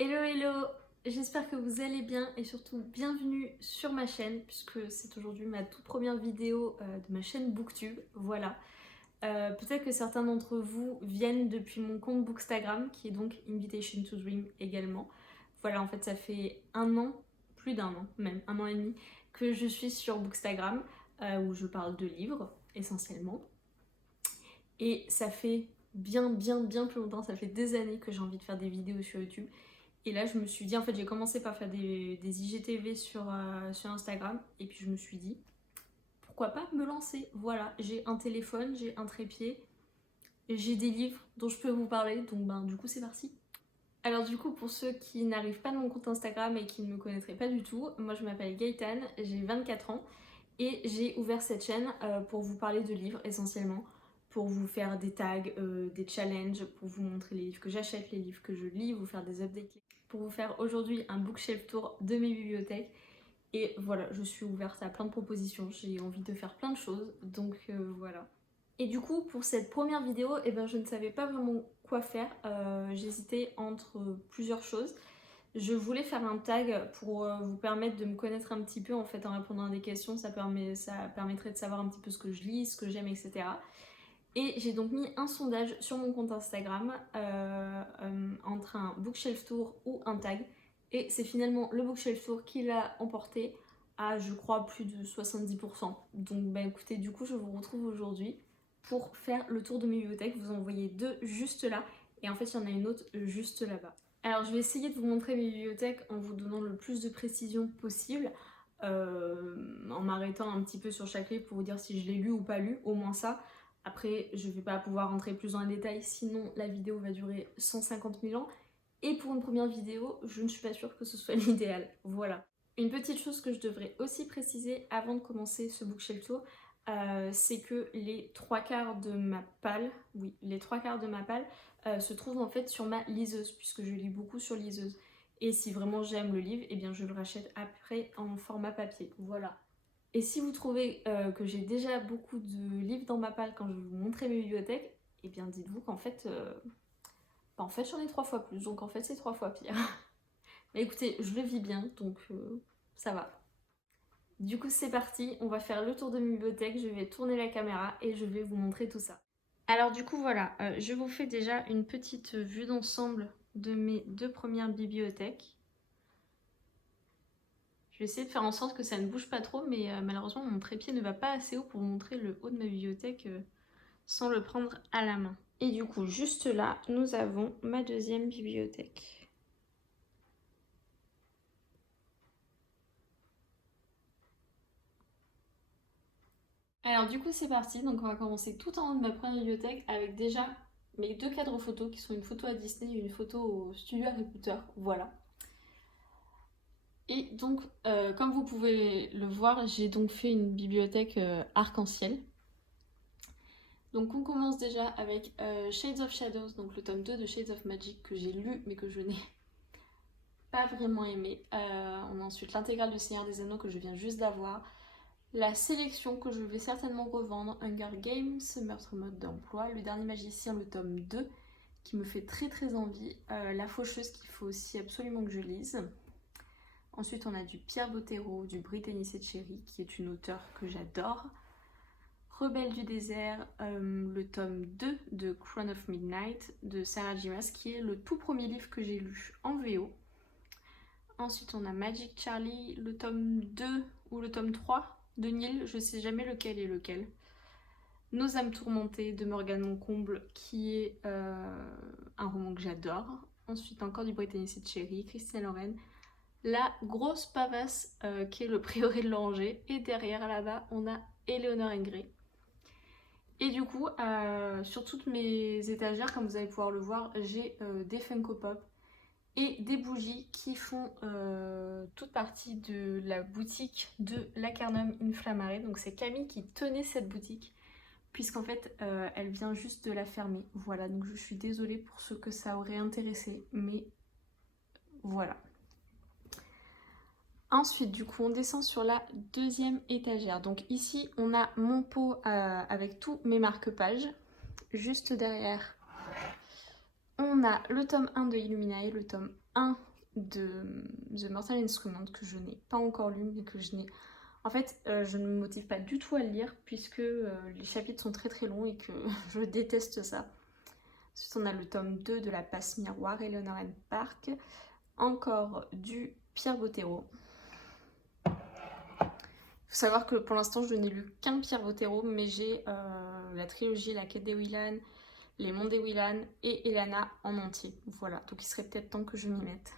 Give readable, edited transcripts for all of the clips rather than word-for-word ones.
Hello hello, j'espère que vous allez bien et surtout bienvenue sur ma chaîne puisque c'est aujourd'hui ma toute première vidéo de ma chaîne Booktube, voilà. Peut-être que certains d'entre vous viennent depuis mon compte Bookstagram qui est donc Invitation to Dream également. Voilà, en fait ça fait un an, plus d'un an même, un an et demi que je suis sur Bookstagram où je parle de livres essentiellement. Et ça fait bien plus longtemps, ça fait des années que j'ai envie de faire des vidéos sur YouTube. Et là, je me suis dit, en fait, j'ai commencé par faire des IGTV sur Instagram. Et puis, je me suis dit, pourquoi pas me lancer? Voilà, j'ai un téléphone, j'ai un trépied, j'ai des livres dont je peux vous parler. Donc, ben, du coup, c'est parti. Alors, du coup, pour ceux qui n'arrivent pas de mon compte Instagram et qui ne me connaîtraient pas du tout, moi, je m'appelle Gaëtane, j'ai 24 ans. Et j'ai ouvert cette chaîne pour vous parler de livres essentiellement, pour vous faire des tags, des challenges, pour vous montrer les livres que j'achète, les livres que je lis, vous faire des updates, pour vous faire aujourd'hui un bookshelf tour de mes bibliothèques. Et voilà, je suis ouverte à plein de propositions, j'ai envie de faire plein de choses, donc voilà. Et du coup, pour cette première vidéo, eh ben, je ne savais pas vraiment quoi faire, j'hésitais entre plusieurs choses. Je voulais faire un tag pour vous permettre de me connaître un petit peu en fait en répondant à des questions, ça permettrait de savoir un petit peu ce que je lis, ce que j'aime, etc. Et j'ai donc mis un sondage sur mon compte Instagram entre un bookshelf tour ou un tag. Et c'est finalement le bookshelf tour qui l'a emporté à je crois plus de 70%. Donc bah écoutez, du coup je vous retrouve aujourd'hui pour faire le tour de mes bibliothèques. Vous en voyez deux juste là et en fait il y en a une autre juste là-bas. Alors je vais essayer de vous montrer mes bibliothèques en vous donnant le plus de précision possible, en m'arrêtant un petit peu sur chaque livre pour vous dire si je l'ai lu ou pas lu, au moins ça. Après je vais pas pouvoir rentrer plus dans les détails, sinon la vidéo va durer 150 000 ans. Et pour une première vidéo, je ne suis pas sûre que ce soit l'idéal. Voilà. Une petite chose que je devrais aussi préciser avant de commencer ce bookshelf tour, c'est que les trois quarts de ma palle, oui, les trois quarts de ma palle se trouvent en fait sur ma liseuse, puisque je lis beaucoup sur liseuse. Et si vraiment j'aime le livre, eh bien je le rachète après en format papier. Voilà. Et si vous trouvez que j'ai déjà beaucoup de livres dans ma palle quand je vais vous montrer mes bibliothèques, eh bien dites-vous qu'en fait, j'en ai trois fois plus, donc en fait c'est trois fois pire. Mais écoutez, je le vis bien, donc ça va. Du coup c'est parti, on va faire le tour de mes bibliothèques, je vais tourner la caméra et je vais vous montrer tout ça. Alors du coup voilà, je vous fais déjà une petite vue d'ensemble de mes deux premières bibliothèques. Je vais essayer de faire en sorte que ça ne bouge pas trop, mais malheureusement mon trépied ne va pas assez haut pour vous montrer le haut de ma bibliothèque sans le prendre à la main. Et du coup juste là, nous avons ma deuxième bibliothèque. Alors du coup c'est parti, donc on va commencer tout en haut de ma première bibliothèque avec déjà mes deux cadres photos qui sont une photo à Disney et une photo au studio Harry Potter, voilà. Et donc comme vous pouvez le voir, j'ai donc fait une bibliothèque arc-en-ciel. Donc on commence déjà avec Shades of Shadows, donc le tome 2 de Shades of Magic que j'ai lu mais que je n'ai pas vraiment aimé. On a ensuite l'intégrale de Seigneur des Anneaux que je viens juste d'avoir. La sélection que je vais certainement revendre, Hunger Games, Meurtre mode d'emploi, Le Dernier Magicien, le tome 2, qui me fait très envie, La Faucheuse qu'il faut aussi absolument que je lise. Ensuite on a du Pierre Bottero, du Brittany Setcheri, qui est une auteure que j'adore. Rebelle du désert, le tome 2 de Crown of Midnight de Sarah J. Maas, qui est le tout premier livre que j'ai lu en VO. Ensuite on a Magic Charlie, le tome 2 ou le tome 3 de Neil, je sais jamais lequel est lequel. Nos âmes tourmentées de Morgane Moncomble, qui est un roman que j'adore. Ensuite encore du Brittany Setcheri, Christian Lorraine. La grosse pavasse qui est le Prieuré de l'Oranger. Et derrière là-bas on a Eleanor Ingray. Et du coup, sur toutes mes étagères, comme vous allez pouvoir le voir, j'ai des Funko Pop et des bougies qui font toute partie de la boutique de l'Acarnum Inflammare. Donc c'est Camille qui tenait cette boutique, puisqu'en fait elle vient juste de la fermer. Voilà, donc je suis désolée pour ceux que ça aurait intéressé, mais voilà. Ensuite, du coup, on descend sur la deuxième étagère. Donc ici, on a mon pot avec tous mes marque-pages. Juste derrière, On a le tome 1 de Illuminae, le tome 1 de The Mortal Instrument que je n'ai pas encore lu mais que je n'ai... En fait, je ne me motive pas du tout à le lire puisque les chapitres sont très très longs et que je déteste ça. Ensuite, on a le tome 2 de La Passe Miroir, Eleanor and Park. Encore du Pierre Bottero. Il faut savoir que pour l'instant, je n'ai lu qu'un Pierre Bottero, mais j'ai la trilogie La Quête des Willan, Les Monts des Willan et Elana en entier. Voilà, donc il serait peut-être temps que je m'y mette.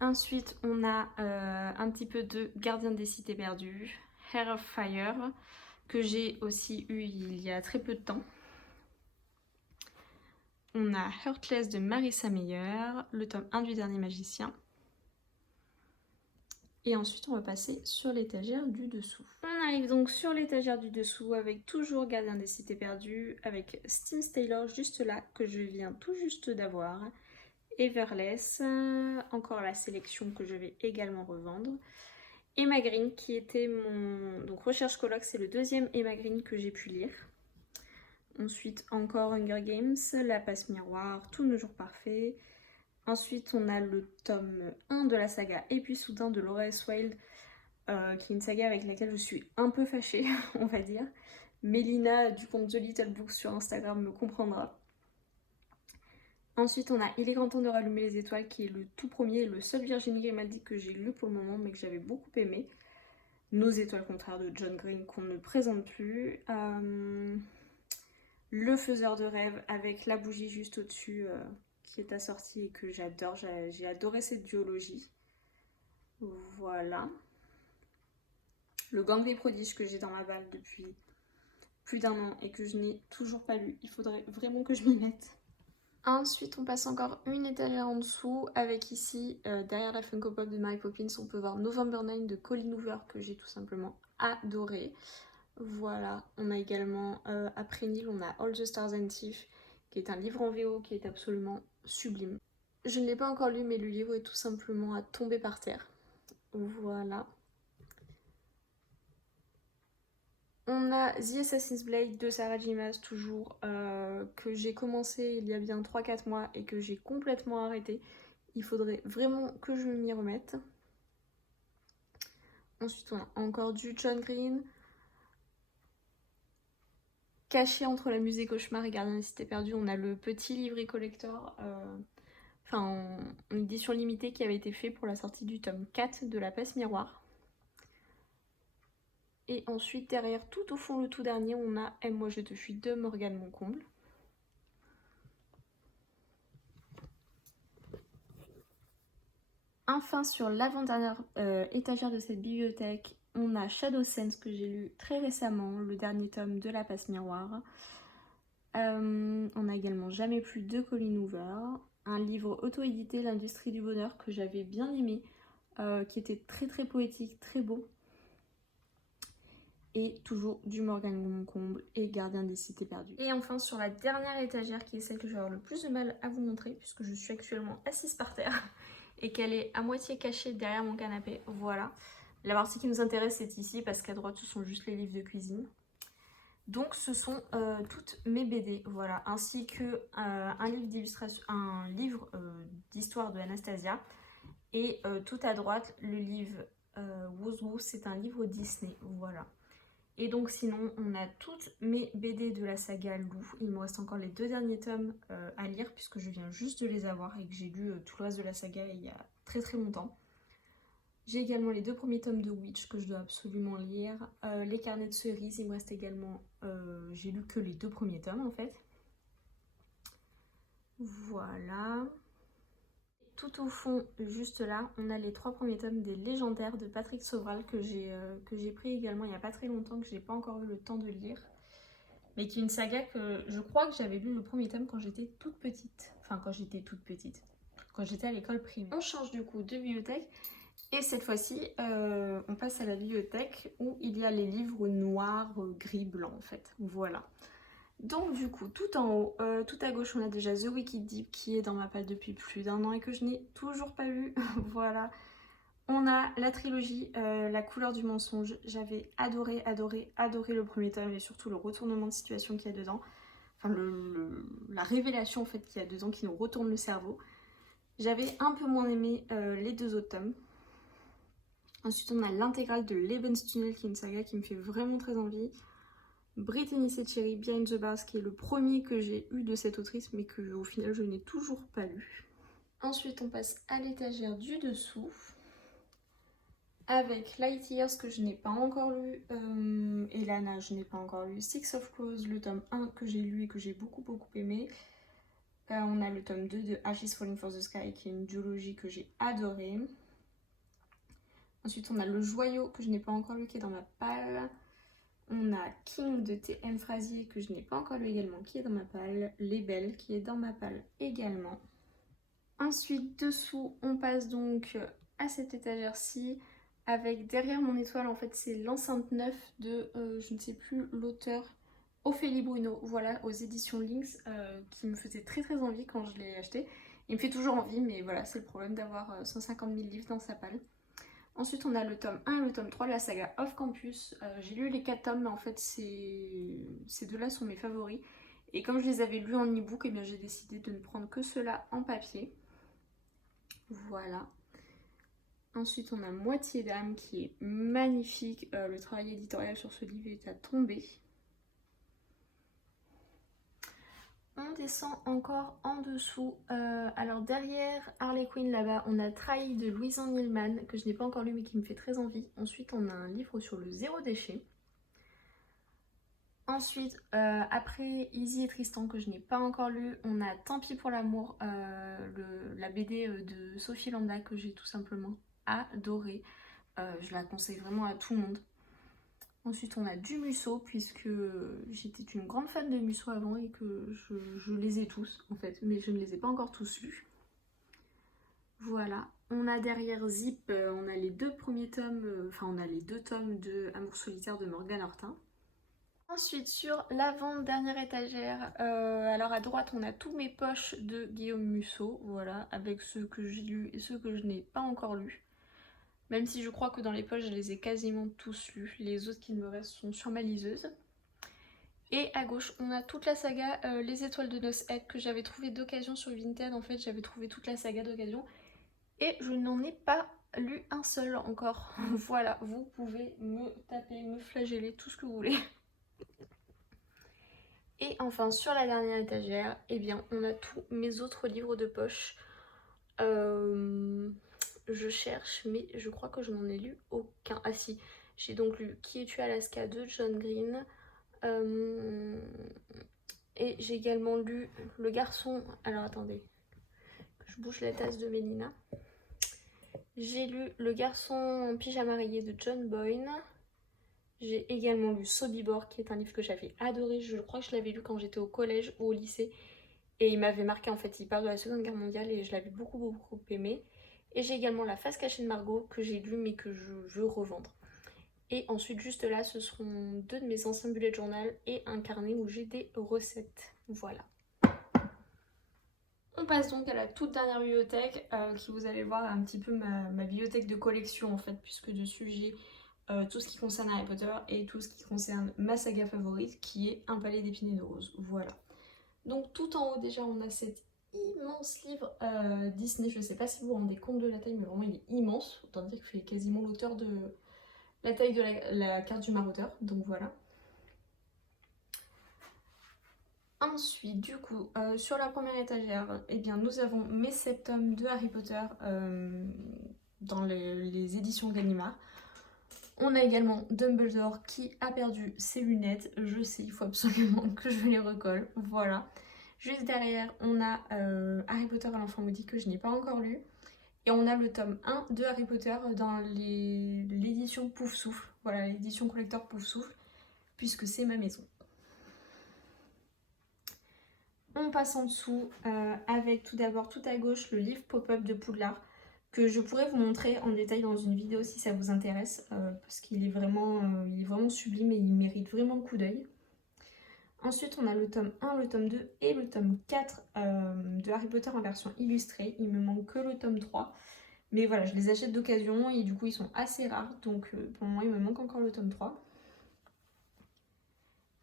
Ensuite, on a un petit peu de Gardien des Cités Perdues, Hair of Fire, que j'ai aussi eu il y a très peu de temps. On a Heartless de Marissa Meyer, le tome 1 du Dernier Magicien. Et ensuite, on va passer sur l'étagère du dessous. On arrive donc sur l'étagère du dessous avec toujours Gardien des Cités Perdues, avec Steam Taylor juste là, que je viens tout juste d'avoir. Everless, encore la sélection que je vais également revendre. Emma Green qui était mon... Donc Recherche Colloque, c'est le deuxième Emma Green que j'ai pu lire. Ensuite encore Hunger Games, La Passe Miroir, Tous nos jours parfaits. Ensuite on a le tome 1 de la saga Et puis soudain de Laura S. Wilde, qui est une saga avec laquelle je suis un peu fâchée, on va dire. Mélina du compte The Little Book sur Instagram me comprendra. Ensuite, on a Il est grand temps de rallumer les étoiles, qui est le tout premier et le seul Virginie Grimaldi que j'ai lu pour le moment, mais que j'avais beaucoup aimé. Nos étoiles contraires de John Green, qu'on ne présente plus. Le faiseur de rêves, avec la bougie juste au-dessus, qui est assortie et que j'adore. J'ai adoré cette duologie. Voilà. Le Gang des prodiges, que j'ai dans ma balle depuis plus d'1 an et que je n'ai toujours pas lu. Il faudrait vraiment que je m'y mette. Ensuite, on passe encore une étagère en dessous avec ici, derrière la Funko Pop de Mary Poppins, on peut voir November 9 de Colleen Hoover que j'ai tout simplement adoré. Voilà, on a également Après Nil, on a All the Stars and Thief qui est un livre en VO qui est absolument sublime. Je ne l'ai pas encore lu mais le livre est tout simplement à tomber par terre. Voilà. On a The Assassin's Blade de Sarah J. Maas, toujours, que j'ai commencé il y a bien 3-4 mois et que j'ai complètement arrêté. Il faudrait vraiment que je m'y remette. Ensuite, on a encore du John Green. Caché entre la musée Cauchemar et Gardien des Cités Perdues, on a le petit livret collector, en édition limitée qui avait été fait pour la sortie du tome 4 de La Passe Miroir. Et ensuite, derrière, tout au fond, le tout dernier, on a Et moi je te fuis de Morgane Moncomble. Enfin, sur l'avant-dernière étagère de cette bibliothèque, on a Shadow Sense que j'ai lu très récemment, le dernier tome de La Passe Miroir. On a également Jamais plus de Colleen Hoover, un livre auto-édité, L'Industrie du Bonheur, que j'avais bien aimé, qui était très très poétique, très beau. Et toujours du Morgane Moncomble et Gardien des Cités Perdues. Et enfin sur la dernière étagère, qui est celle que je vais avoir le plus de mal à vous montrer, puisque je suis actuellement assise par terre et qu'elle est à moitié cachée derrière mon canapé, voilà. La partie qui nous intéresse c'est ici, parce qu'à droite ce sont juste les livres de cuisine. Donc ce sont toutes mes BD, voilà, ainsi que un livre d'illustration, un livre d'histoire de Anastasia, et tout à droite le livre Woos Woos, c'est un livre Disney, voilà. Et donc sinon on a toutes mes BD de la saga Lou. Il me reste encore les 2 derniers tomes à lire puisque je viens juste de les avoir et que j'ai lu tout le reste de la saga il y a très très longtemps. J'ai également les 2 premiers tomes de Witch que je dois absolument lire. Les carnets de cerises, il me reste également... j'ai lu que les 2 premiers tomes en fait. Voilà. Tout au fond, juste là, on a les 3 premiers tomes des Légendaires de Patrick Sobral que j'ai pris également il n'y a pas très longtemps, que j'ai pas encore eu le temps de lire. Mais qui est une saga que je crois que j'avais lu le premier tome quand j'étais toute petite. Enfin, quand j'étais toute petite. Quand j'étais à l'école primaire. On change du coup de bibliothèque. Et cette fois-ci, on passe à la bibliothèque où il y a les livres noirs, gris, blanc en fait. Voilà. Donc du coup, tout en haut, tout à gauche, on a déjà The Wicked Deep qui est dans ma palle depuis plus d'1 an et que je n'ai toujours pas lu. Voilà. On a la trilogie La couleur du mensonge. J'avais adoré le premier tome et surtout le retournement de situation qu'il y a dedans. la révélation en fait qu'il y a dedans qui nous retourne le cerveau. J'avais un peu moins aimé les 2 autres tomes. Ensuite on a l'intégrale de Lebenstunnel qui est une saga qui me fait vraiment très envie. Brittany Setcheri, Behind the Bars, qui est le premier que j'ai eu de cette autrice mais que au final je n'ai toujours pas lu. Ensuite on passe à l'étagère du dessous avec Light Years que je n'ai pas encore lu, Elana je n'ai pas encore lu, Six of Crows le tome 1 que j'ai lu et que j'ai beaucoup aimé. On a le tome 2 de Ashes Falling for the Sky qui est une duologie que j'ai adorée. Ensuite on a Le Joyau que je n'ai pas encore lu qui est dans ma palle. On a King de T.M. Frazier que je n'ai pas encore lu également qui est dans ma palle. Les Belles qui est dans ma palle également. Ensuite dessous on passe donc à cette étagère-ci avec derrière mon étoile en fait c'est l'enceinte 9 de je ne sais plus l'auteur, Ophélie Bruno, voilà, aux éditions Lynx, qui me faisait très envie quand je l'ai acheté. Il me fait toujours envie mais voilà c'est le problème d'avoir 150 000 livres dans sa palle. Ensuite on a le tome 1 et le tome 3 de la saga Off Campus. J'ai lu les 4 tomes mais en fait ces deux-là sont mes favoris. Et comme je les avais lus en e-book, eh j'ai décidé de ne prendre que ceux-là en papier. Voilà. Ensuite on a Moitié d'âme qui est magnifique. Le travail éditorial sur ce livre est à tomber. On descend encore en dessous. Alors derrière Harley Quinn là-bas, on a Trahi de Louison Neilman que je n'ai pas encore lu mais qui me fait très envie. Ensuite on a un livre sur le zéro déchet. Ensuite, après Izzy et Tristan que je n'ai pas encore lu, on a Tant pis pour l'amour, la BD de Sophie Landa que j'ai tout simplement adorée. Je la conseille vraiment à tout le monde. Ensuite on a du Musso puisque j'étais une grande fan de Musso avant et que je les ai tous en fait, mais je ne les ai pas encore tous lus. Voilà, on a derrière Zip, on a les 2 premiers tomes, enfin on a les 2 tomes de Amour solitaire de Morgane Hortin. Ensuite sur l'avant-dernière étagère, alors à droite on a tous mes poches de Guillaume Musso, voilà, avec ceux que j'ai lus et ceux que je n'ai pas encore lus. Même si je crois que dans les poches je les ai quasiment tous lus, les autres qui me restent sont sur ma liseuse. Et à gauche on a toute la saga Les Étoiles de Noces Head que j'avais trouvé d'occasion sur Vinted, en fait j'avais trouvé toute la saga d'occasion. Et je n'en ai pas lu un seul encore. Voilà, vous pouvez me taper, me flageller, tout ce que vous voulez. Et enfin sur la dernière étagère, eh bien on a tous mes autres livres de poche. Je cherche mais je crois que je n'en ai lu aucun. Ah si, j'ai donc lu Qui es-tu Alaska de John Green. Et j'ai également lu Le garçon... Alors attendez, que je bouge la tasse de Mélina. J'ai lu Le garçon en pyjama rayé de John Boyne. J'ai également lu Sobibor qui est un livre que j'avais adoré. Je crois que je l'avais lu quand j'étais au collège ou au lycée. Et il m'avait marqué en fait. Il parle de la Seconde Guerre mondiale et je l'avais beaucoup aimé. Et j'ai également La face cachée de Margot que j'ai lu mais que je veux revendre. Et ensuite juste là ce seront 2 de mes anciens bullet journal et un carnet où j'ai des recettes. Voilà. On passe donc à la toute dernière bibliothèque qui, vous allez voir, un petit peu ma bibliothèque de collection en fait, puisque dessus j'ai tout ce qui concerne Harry Potter et tout ce qui concerne ma saga favorite qui est Un palais d'épines et de roses. Voilà. Donc tout en haut déjà on a cet immense livre Disney. Je ne sais pas si vous vous rendez compte de la taille mais vraiment il est immense. Autant dire qu'il fait quasiment l'auteur de la taille de la carte du maraudeur. Donc voilà. Ensuite, du coup, sur la première étagère, eh bien, nous avons mes 7 tomes de Harry Potter dans les éditions Gallimard. On a également Dumbledore qui a perdu ses lunettes. Je sais, il faut absolument que je les recolle. Voilà. Juste derrière, on a Harry Potter à l'enfant maudit que je n'ai pas encore lu. Et on a le tome 1 de Harry Potter dans l'édition Pouf Souffle. Voilà, l'édition collector Pouf Souffle, puisque c'est ma maison. On passe en dessous avec tout d'abord tout à gauche le livre Pop-up de Poudlard que je pourrais vous montrer en détail dans une vidéo si ça vous intéresse parce qu'il est vraiment sublime et il mérite vraiment le coup d'œil. Ensuite on a le tome 1, le tome 2 et le tome 4 de Harry Potter en version illustrée. Il me manque que le tome 3. Mais voilà, je les achète d'occasion et du coup ils sont assez rares donc pour moi il me manque encore le tome 3.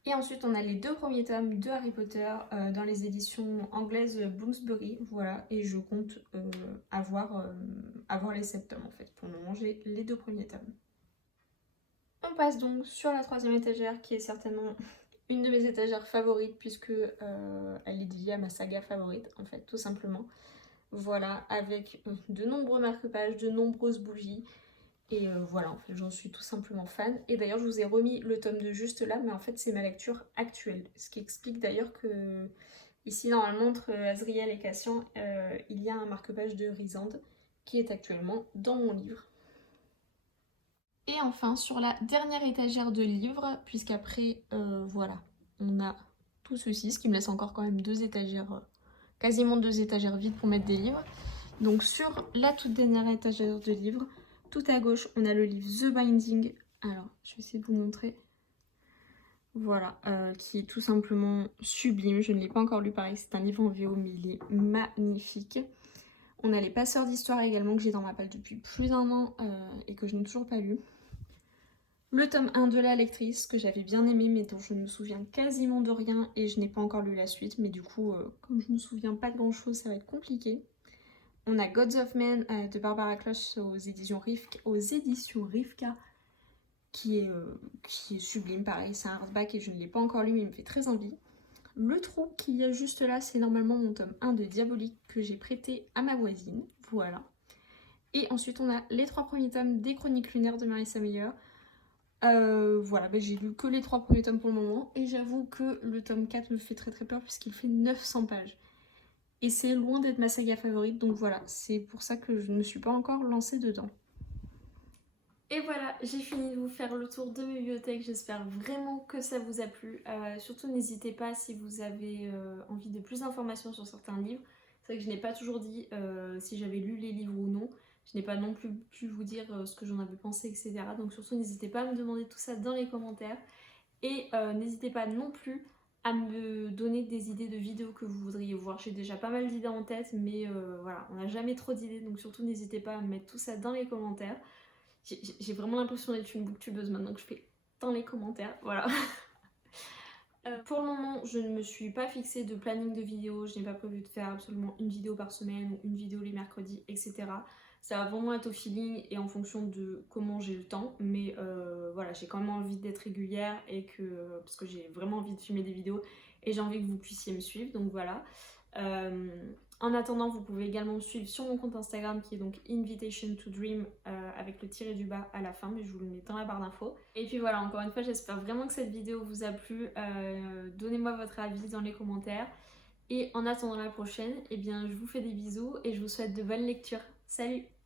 Et ensuite on a les 2 premiers tomes de Harry Potter dans les éditions anglaises Bloomsbury, voilà, et je compte avoir les 7 tomes en fait. Pour le moment j'ai les 2 premiers tomes. On passe donc sur la 3e étagère qui est certainement une de mes étagères favorites puisque elle est dédiée à ma saga favorite en fait, tout simplement. Voilà, avec de nombreux marque-pages, de nombreuses bougies. Et voilà, en fait, j'en suis tout simplement fan. Et d'ailleurs, je vous ai remis le tome 2 juste là, mais en fait, c'est ma lecture actuelle. Ce qui explique d'ailleurs que, ici, normalement, entre Azriel et Cassian, il y a un marque-page de Rysande qui est actuellement dans mon livre. Et enfin, sur la dernière étagère de livres, puisqu'après, voilà, on a tout ceci, ce qui me laisse encore quand même 2 étagères, quasiment 2 étagères vides pour mettre des livres. Donc sur la toute dernière étagère de livres, tout à gauche, on a le livre The Binding. Alors, je vais essayer de vous montrer. Voilà, qui est tout simplement sublime. Je ne l'ai pas encore lu, pareil, c'est un livre en VO, mais il est magnifique. On a Les Passeurs d'Histoire également, que j'ai dans ma palle depuis plus d'1 an et que je n'ai toujours pas lu. Le tome 1 de La Lectrice, que j'avais bien aimé, mais dont je ne me souviens quasiment de rien, et je n'ai pas encore lu la suite, mais du coup, comme je ne me souviens pas de grand chose, ça va être compliqué. On a Gods of Men de Barbara Kloss aux éditions Rivka, qui est sublime, pareil, c'est un hardback et je ne l'ai pas encore lu, mais il me fait très envie. Le trou qu'il y a juste là, c'est normalement mon tome 1 de Diabolique que j'ai prêté à ma voisine, voilà. Et ensuite on a les 3 premiers tomes des Chroniques lunaires de Marissa Meyer. Voilà, j'ai lu que les 3 premiers tomes pour le moment, et j'avoue que le tome 4 me fait très très peur puisqu'il fait 900 pages. Et c'est loin d'être ma saga favorite, donc voilà, c'est pour ça que je ne me suis pas encore lancée dedans. Et voilà, j'ai fini de vous faire le tour de mes bibliothèques, j'espère vraiment que ça vous a plu. Surtout n'hésitez pas si vous avez envie de plus d'informations sur certains livres. C'est vrai que je n'ai pas toujours dit si j'avais lu les livres ou non. Je n'ai pas non plus pu vous dire ce que j'en avais pensé, etc. Donc surtout n'hésitez pas à me demander tout ça dans les commentaires. Et n'hésitez pas non plus à me donner des idées de vidéos que vous voudriez voir. J'ai déjà pas mal d'idées en tête, mais voilà, on n'a jamais trop d'idées, donc surtout n'hésitez pas à me mettre tout ça dans les commentaires. J'ai vraiment l'impression d'être une booktubeuse maintenant que je fais dans les commentaires, voilà. Pour le moment, je ne me suis pas fixée de planning de vidéos, je n'ai pas prévu de faire absolument une vidéo par semaine ou une vidéo les mercredis, etc. Ça va vraiment être au feeling et en fonction de comment j'ai le temps, mais voilà, j'ai quand même envie d'être régulière et parce que j'ai vraiment envie de filmer des vidéos et j'ai envie que vous puissiez me suivre, donc voilà. En attendant, vous pouvez également me suivre sur mon compte Instagram qui est donc Invitation to Dream avec le tiré du bas à la fin, mais je vous le mets dans la barre d'infos. Et puis voilà, encore une fois, j'espère vraiment que cette vidéo vous a plu. Donnez-moi votre avis dans les commentaires. Et en attendant la prochaine, eh bien, je vous fais des bisous et je vous souhaite de bonnes lectures. Salut!